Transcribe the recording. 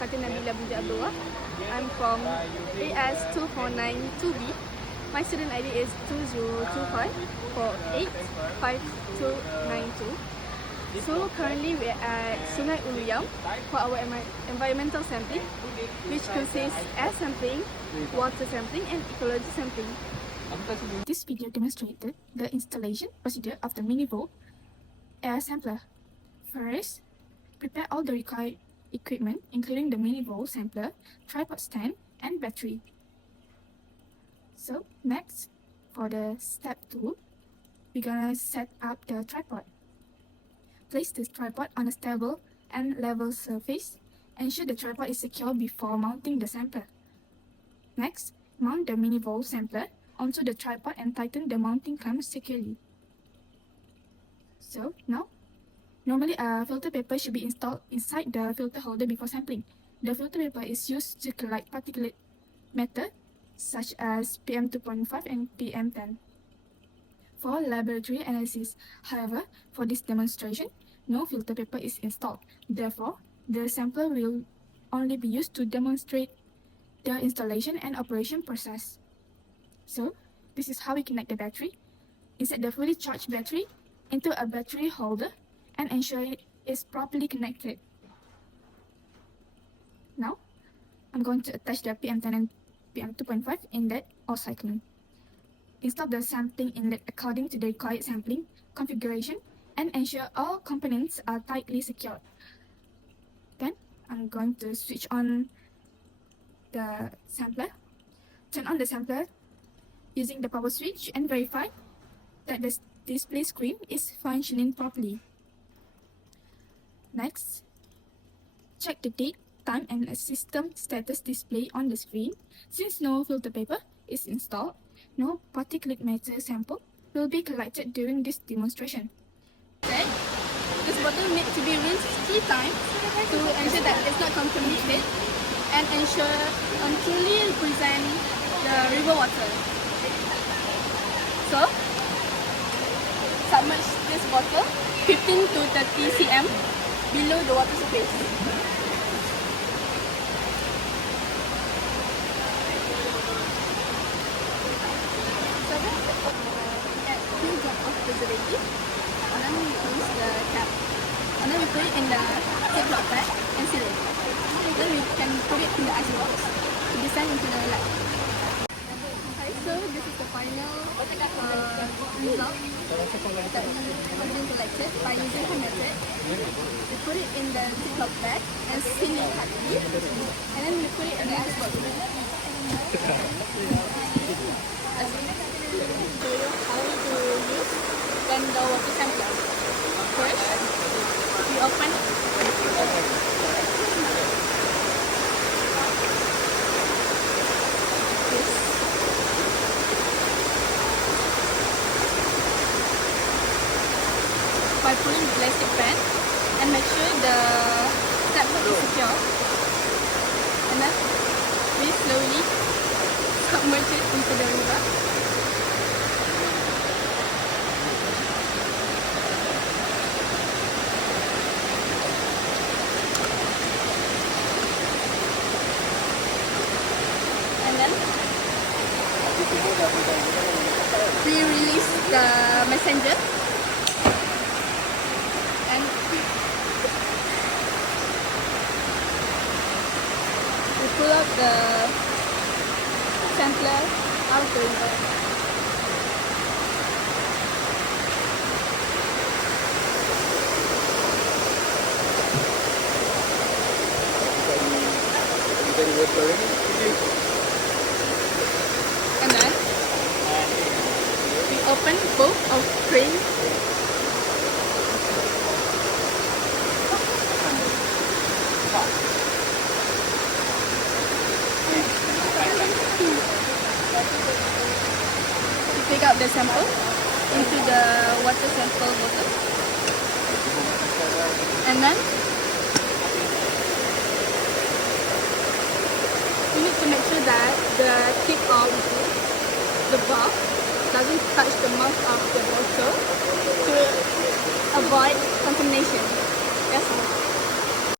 Fatin Nabila Binti Abdullah. I'm from AS2492B. My student ID is 2025485292. So currently we are at Sungai Uluyam for our environmental sampling, which consists air sampling, water sampling, and ecology sampling. This video demonstrated the installation procedure of the Minivolt air sampler. First, prepare all the required equipment, including the Minivolt sampler, tripod stand, and battery. So next, for the step 2, we're gonna set up the tripod. Place this tripod on a stable and level surface. Ensure the tripod is secure before mounting the sampler. Next, mount the Minivolt sampler onto the tripod and tighten the mounting clamp securely. So now, normally a filter paper should be installed inside the filter holder before sampling. The filter paper is used to collect particulate matter such as PM2.5 and PM10 for laboratory analysis. However, for this demonstration, no filter paper is installed. Therefore, the sampler will only be used to demonstrate the installation and operation process. So, this is how we connect the battery. Insert the fully charged battery into a battery holder and ensure it is properly connected. Now, I'm going to attach the PM10 and PM2.5 inlet or cyclone. Install the sampling inlet according to the required sampling configuration and ensure all components are tightly secured. Then, I'm going to switch on the sampler. Turn on the sampler using the power switch and verify that the display screen is functioning properly. Next, check the date, time, and a system status display on the screen. Since no filter paper is installed, no particulate matter sample will be collected during this demonstration. Okay. This bottle needs to be rinsed 3 times to ensure that it's not contaminated and ensure truly represent the river water. So, submerge this bottle 15 to 30 cm below the water surface. So then, add 2 drops of preservative, and then we close the cap. And then we put it in the Ziploc bag and seal it. Then we can put it in the ice box to be sent into the lab. Okay, so this is the final result that we have been collected by using the method. We put it in the Ziploc bag and seal it tightly, and then we put it in the ice box. Show you how to use the water sampler. First, we open this. By pulling the plastic pan and make sure the sampler is secure, and then we slowly submerge it into the river. And then we release the messenger and we pull out the sampler out of the river. And then we open both of trains. To take out the sample into the water sample bottle. And then you need to make sure that the tip of the bar doesn't touch the mouth of the bottle to avoid contamination. That's all.